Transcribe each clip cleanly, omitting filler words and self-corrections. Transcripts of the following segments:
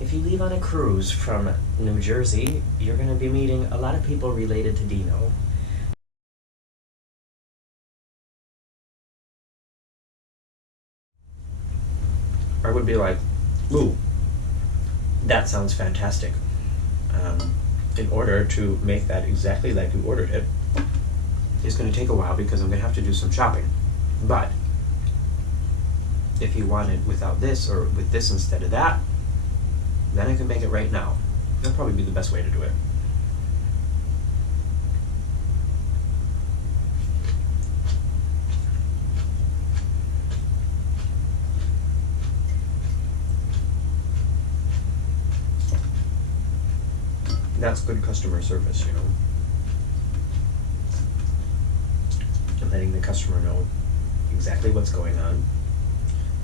if you leave on a cruise from New Jersey, you're going to be meeting a lot of people related to Dino. I would be like, ooh, that sounds fantastic. In order to make that exactly like you ordered it, it's going to take a while because I'm going to have to do some shopping. But if you want it without this or with this instead of that, then I can make it right now. That'll probably be the best way to do it. That's good customer service, you know. And letting the customer know exactly what's going on,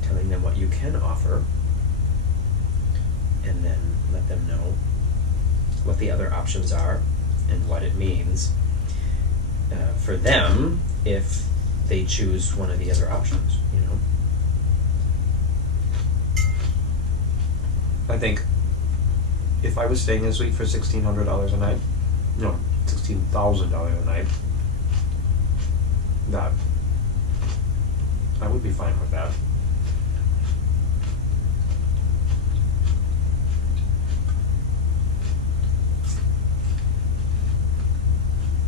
telling them what you can offer, and then let them know what the other options are and what it means for them if they choose one of the other options, you know. I think if I was staying this week for $1,600 a night, no, $16,000 a night, that I would be fine with that.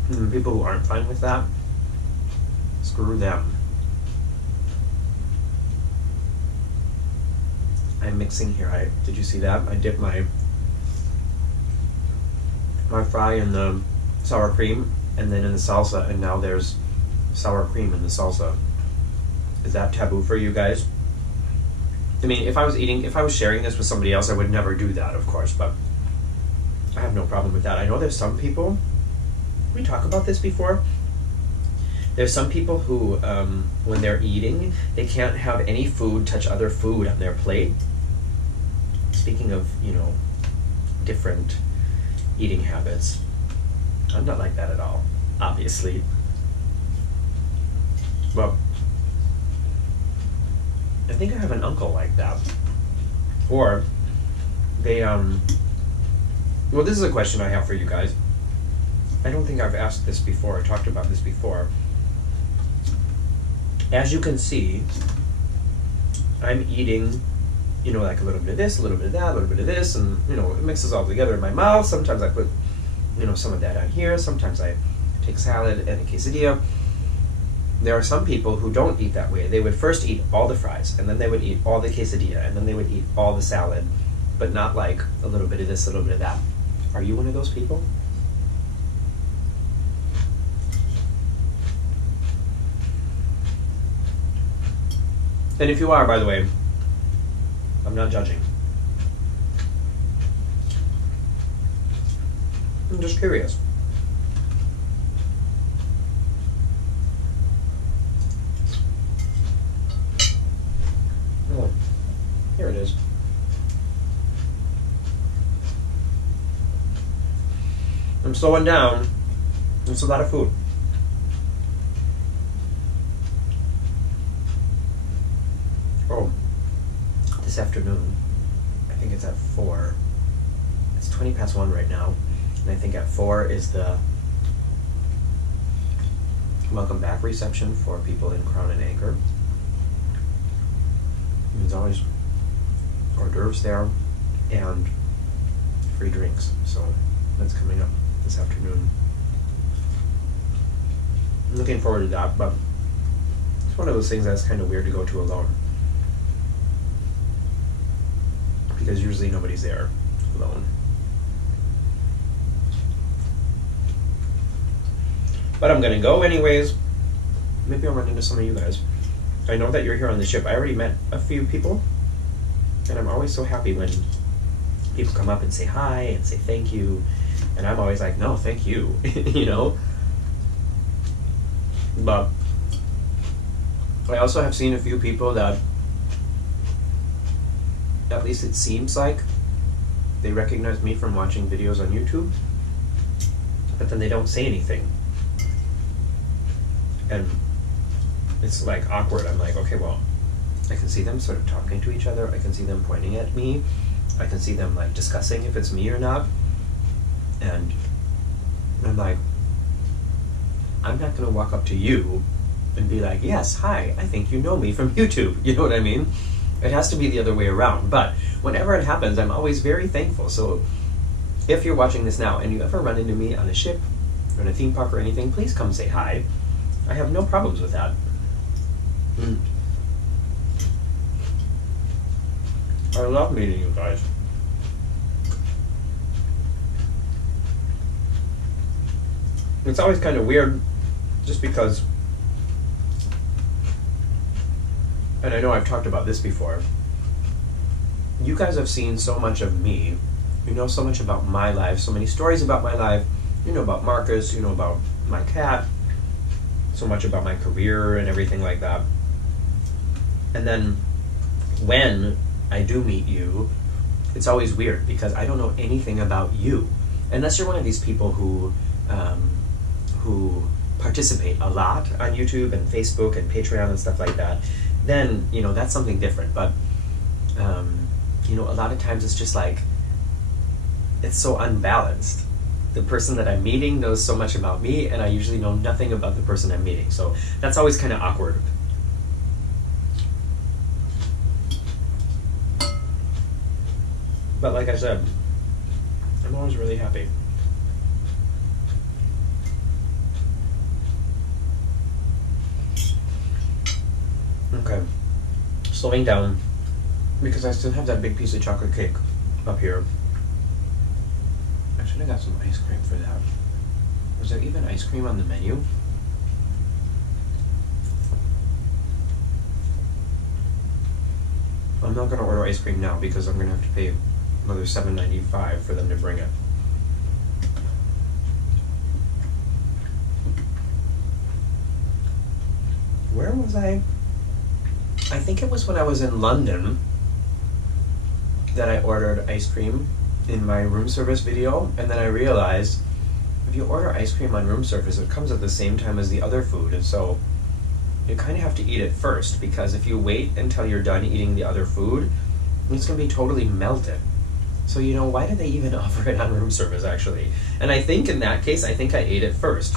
And people who aren't fine with that, screw them. I'm mixing here. Did you see that? I dipped my fry in the sour cream and then in the salsa, and now there's sour cream in the salsa. Is that taboo for you guys? I mean, if I was sharing this with somebody else, I would never do that, of course, but I have no problem with that. I know there's some people, we talk about this before, there's some people who, when they're eating, they can't have any food touch other food on their plate. Speaking of, you know, different eating habits, I'm not like that at all, obviously. Well, I think I have an uncle like that. Or they, well, this is a question I have for you guys. I don't think I've asked this before or talked about this before. As you can see, I'm eating, you know, like a little bit of this, a little bit of that, a little bit of this, and, you know, it mixes all together in my mouth. Sometimes I put, you know, some of that on here. Sometimes I take salad and a quesadilla. There are some people who don't eat that way. They would first eat all the fries, and then they would eat all the quesadilla, and then they would eat all the salad, but not like a little bit of this, a little bit of that. Are you one of those people? And if you are, by the way, I'm not judging. I'm just curious. Oh, here it is. I'm slowing down. It's a lot of food. Oh, this afternoon, I think it's at 4. It's 20 past 1 right now. And I think at 4 is the welcome back reception for people in Crown and Anchor. There's always hors d'oeuvres there and free drinks. So that's coming up this afternoon. I'm looking forward to that, but it's one of those things that's kind of weird to go to alone. Because usually nobody's there alone. But I'm gonna go anyways. Maybe I'll run into some of you guys. I know that you're here on the ship. I already met a few people, and I'm always so happy when people come up and say hi and say thank you, and I'm always like, no, thank you, you know? But I also have seen a few people that, at least it seems like, they recognize me from watching videos on YouTube, but then they don't say anything. And it's like awkward. I'm like, okay, well, I can see them sort of talking to each other. I can see them pointing at me. I can see them like discussing if it's me or not. And I'm like, I'm not gonna walk up to you and be like, yes, hi, I think you know me from YouTube. You know what I mean? It has to be the other way around. But whenever it happens, I'm always very thankful. So if you're watching this now and you ever run into me on a ship or in a theme park or anything, please come say hi. I have no problems with that. I love meeting you guys. It's always kind of weird just because, and I know I've talked about this before, you guys have seen so much of me. You know so much about my life, so many stories about my life. You know about Marcus, you know about my cat, so much about my career and everything like that. And then when I do meet you, it's always weird because I don't know anything about you. Unless you're one of these people who participate a lot on YouTube and Facebook and Patreon and stuff like that, then, you know, that's something different. But, you know, a lot of times it's just like, it's so unbalanced. The person that I'm meeting knows so much about me, and I usually know nothing about the person I'm meeting. So that's always kind of awkward. But like I said, I'm always really happy. Okay, slowing down because I still have that big piece of chocolate cake up here. I should have got some ice cream for that. Was there even ice cream on the menu? I'm not going to order ice cream now because I'm going to have to pay another $7.95 for them to bring it. Where was I? I think it was when I was in London that I ordered ice cream in my room service video, and then I realized if you order ice cream on room service, it comes at the same time as the other food, and so you kind of have to eat it first, because if you wait until you're done eating the other food, it's going to be totally melted. So, you know, why did they even offer it on room service, actually? And I think in that case, I think I ate it first.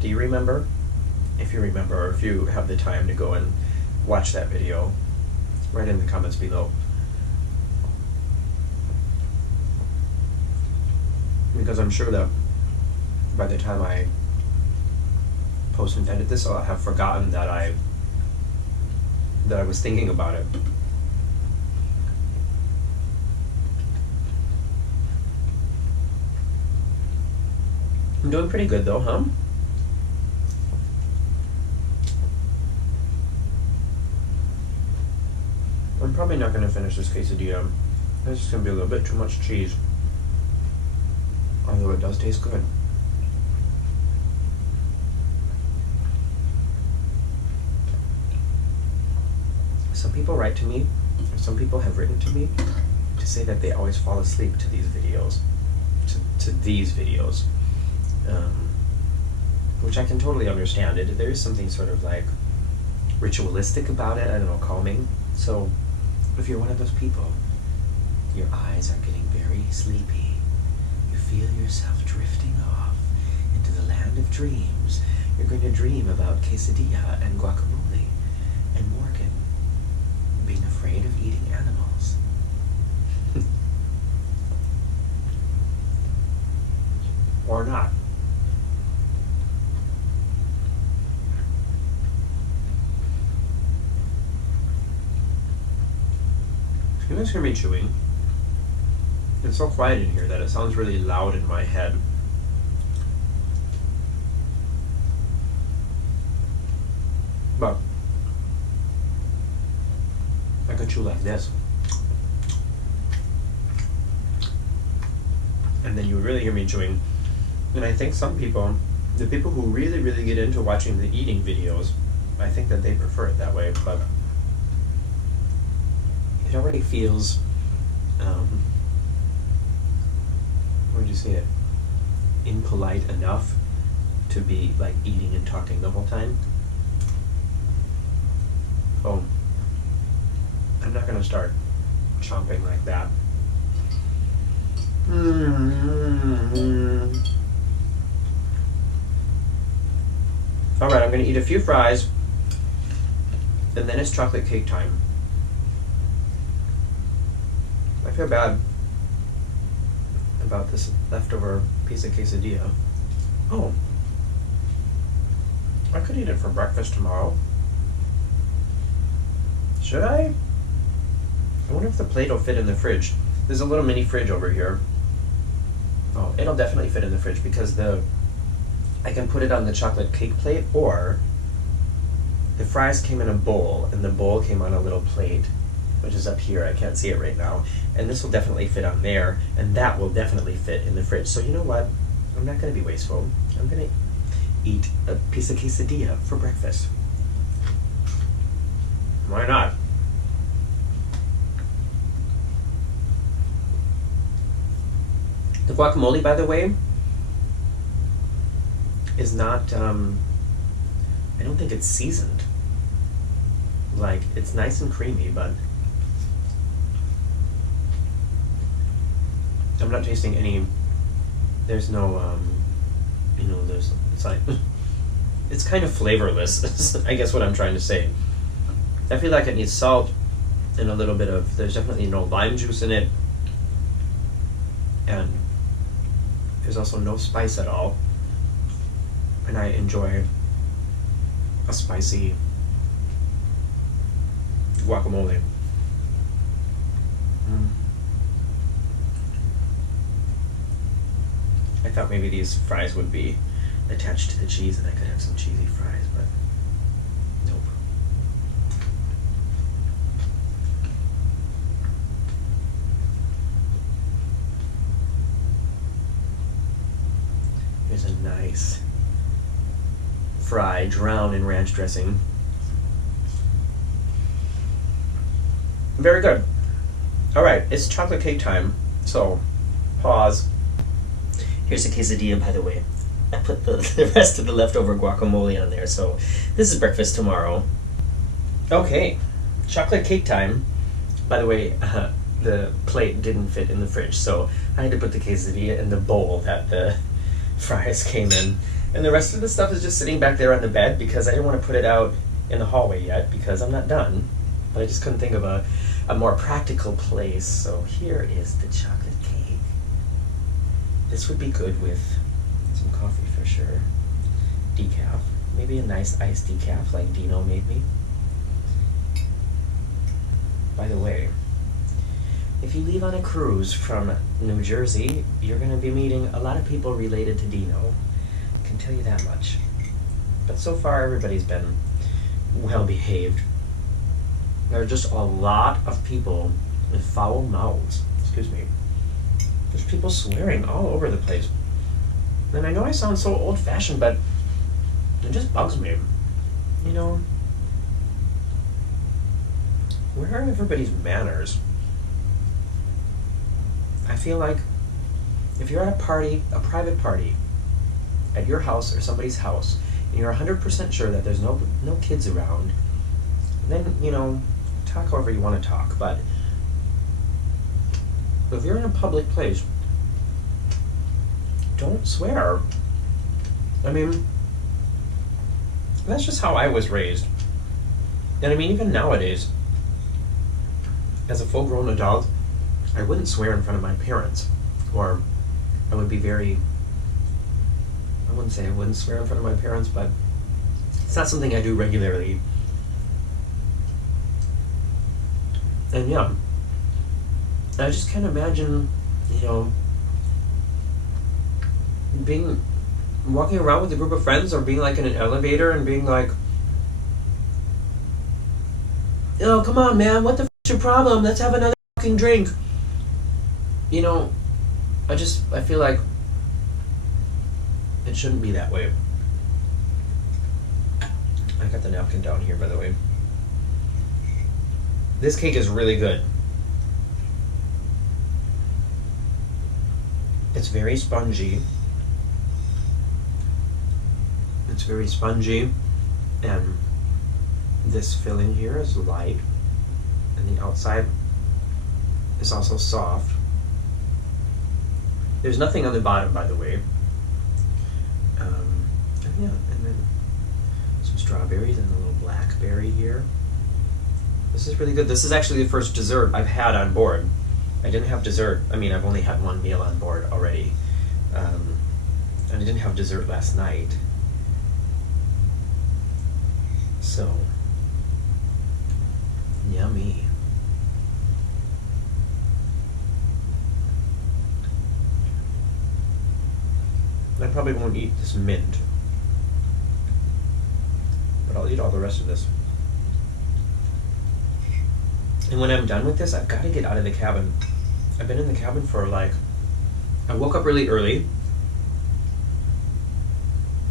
Do you remember? If you remember, or if you have the time to go and watch that video, write in the comments below. Because I'm sure that by the time I post and edit this, I'll have forgotten that I was thinking about it. I'm doing pretty good though, huh? I'm probably not going to finish this quesadilla. It's just going to be a little bit too much cheese. Although it does taste good. Some people write to me, or some people have written to me, to say that they always fall asleep to these videos. To these videos. Which I can totally understand. There is something sort of like ritualistic about it, I don't know, calming. So, if you're one of those people, your eyes are getting very sleepy, you feel yourself drifting off into the land of dreams, you're going to dream about quesadilla and guacamole and Morgan being afraid of eating animals. Or not. You guys hear me chewing? It's so quiet in here that it sounds really loud in my head. But I could chew like this. And then you would really hear me chewing. And I think some people, the people who really, really get into watching the eating videos, I think that they prefer it that way, but it already feels, how would you say it, impolite enough to be like eating and talking the whole time. Oh, I'm not going to start chomping like that. Alright, I'm going to eat a few fries, and then it's chocolate cake time. I feel bad about this leftover piece of quesadilla. Oh, I could eat it for breakfast tomorrow. Should I? I wonder if the plate will fit in the fridge. There's a little mini fridge over here. Oh, it'll definitely fit in the fridge because I can put it on the chocolate cake plate, or the fries came in a bowl and the bowl came on a little plate, which is up here. I can't see it right now. And this will definitely fit on there, and that will definitely fit in the fridge. So you know what? I'm not going to be wasteful. I'm going to eat a piece of quesadilla for breakfast. Why not? The guacamole, by the way, is not, I don't think it's seasoned. Like, it's nice and creamy, but I'm not tasting any, there's no, it's like, it's kind of flavorless, I guess what I'm trying to say. I feel like it needs salt and a little bit of, there's definitely no lime juice in it, and there's also no spice at all. And I enjoy a spicy guacamole. I thought maybe these fries would be attached to the cheese and I could have some cheesy fries, but nope. Here's a nice fry drowned in ranch dressing. Very good. Alright, it's chocolate cake time, so pause. Here's a quesadilla, by the way. I put the rest of the leftover guacamole on there, so this is breakfast tomorrow. Okay, chocolate cake time. By the way, the plate didn't fit in the fridge, so I had to put the quesadilla in the bowl that the fries came in. And the rest of the stuff is just sitting back there on the bed because I didn't want to put it out in the hallway yet because I'm not done. But I just couldn't think of a more practical place. So here is the chocolate cake. This would be good with some coffee for sure. Decaf. Maybe a nice iced decaf like Dino made me. By the way, if you leave on a cruise from New Jersey, you're going to be meeting a lot of people related to Dino. I can tell you that much. But so far, everybody's been well behaved. There are just a lot of people with foul mouths. Excuse me. There's people swearing all over the place. And I know I sound so old-fashioned, but it just bugs me. You know, where are everybody's manners? I feel like if you're at a party, a private party, at your house or somebody's house, and you're 100% sure that there's no kids around, then, you know, talk however you want to talk. But if you're in a public place, don't swear. I mean, that's just how I was raised. And I mean, even nowadays, as a full-grown adult, I wouldn't swear in front of my parents, or I would be very, I wouldn't say I wouldn't swear in front of my parents, but it's not something I do regularly. And yeah, I just can't imagine, you know, walking around with a group of friends or being like in an elevator and being like, oh, come on, man, what the f*** is your problem? Let's have another fucking drink. You know, I feel like it shouldn't be that way. I got the napkin down here, by the way. This cake is really good. It's very spongy. It's very spongy, and this filling here is light, and the outside is also soft. There's nothing on the bottom, by the way. And yeah, and then some strawberries and a little blackberry here. This is really good. This is actually the first dessert I've had on board. I didn't have dessert. I mean, I've only had one meal on board already. And I didn't have dessert last night. So, yummy. I probably won't eat this mint, but I'll eat all the rest of this. And when I'm done with this, I've got to get out of the cabin. I've been in the cabin for like, I woke up really early.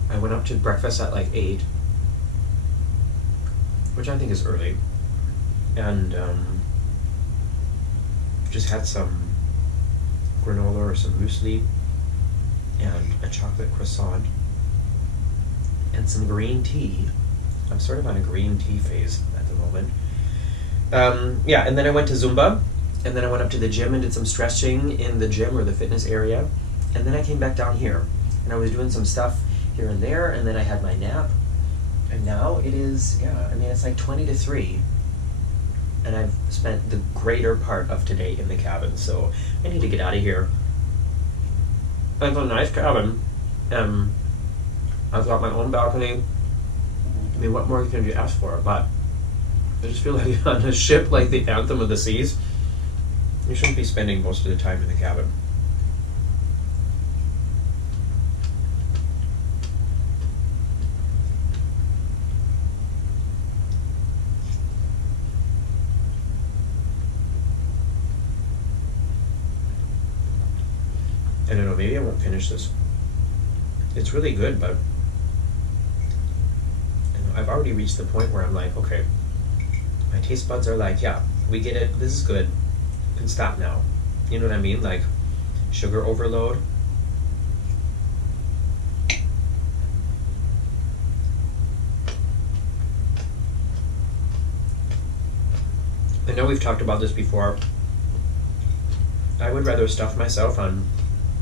I went up to breakfast at like 8, which I think is early, and just had some granola or some muesli and a chocolate croissant and some green tea. I'm sort of on a green tea phase at the moment. Yeah, and then I went to Zumba, and then I went up to the gym and did some stretching in the gym or the fitness area, and then I came back down here, and I was doing some stuff here and there, and then I had my nap, and now it is, yeah, I mean, it's like 20 to 3, and I've spent the greater part of today in the cabin, so I need to get out of here. It's a nice cabin. I've got my own balcony. I mean, what more can you ask for? But I just feel like on a ship like the Anthem of the Seas, you shouldn't be spending most of the time in the cabin. I don't know, maybe I won't finish this. It's really good, but I've already reached the point where I'm like, okay, my taste buds are like, yeah, we get it, this is good, you can stop now. You know what I mean? Like, sugar overload. I know we've talked about this before. I would rather stuff myself on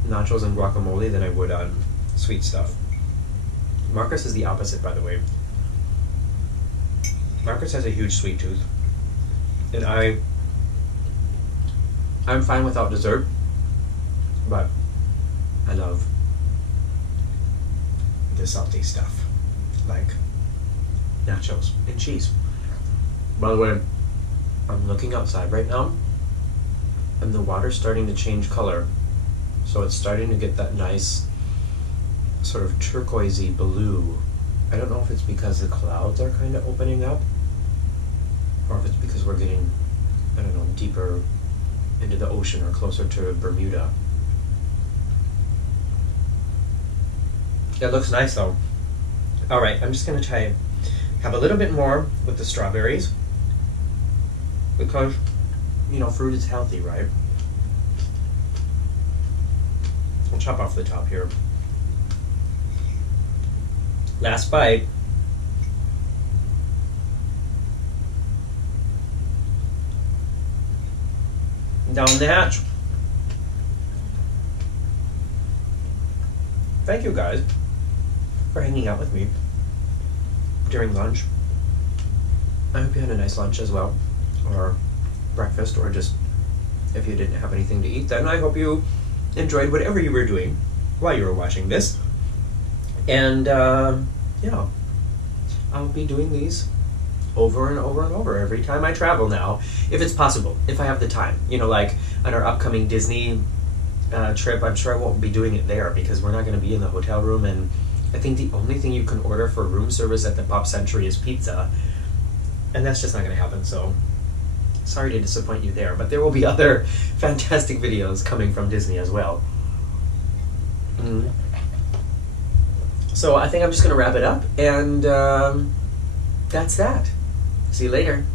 nachos and guacamole than I would on sweet stuff. Marcus is the opposite, by the way. Marcus has a huge sweet tooth, and I'm fine without dessert, but I love the salty stuff, like nachos and cheese. By the way, I'm looking outside right now, and the water's starting to change color. So it's starting to get that nice sort of turquoisey blue. I don't know if it's because the clouds are kind of opening up, or if it's because we're getting, I don't know, deeper into the ocean or closer to Bermuda. It looks nice though. All right, I'm just gonna try have a little bit more with the strawberries, because, you know, fruit is healthy, right? I'll chop off the top here. Last bite. Down the hatch. Thank you guys for hanging out with me during lunch. I hope you had a nice lunch as well, or breakfast, or just if you didn't have anything to eat, then I hope you enjoyed whatever you were doing while you were watching this. And yeah, I'll be doing these over and over and over every time I travel now, if it's possible, if I have the time. You know, like on our upcoming Disney trip, I'm sure I won't be doing it there because we're not going to be in the hotel room, and I think the only thing you can order for room service at the Pop Century is pizza, and that's just not going to happen, so sorry to disappoint you there, but there will be other fantastic videos coming from Disney as well. So I think I'm just going to wrap it up, and that's that. See you later.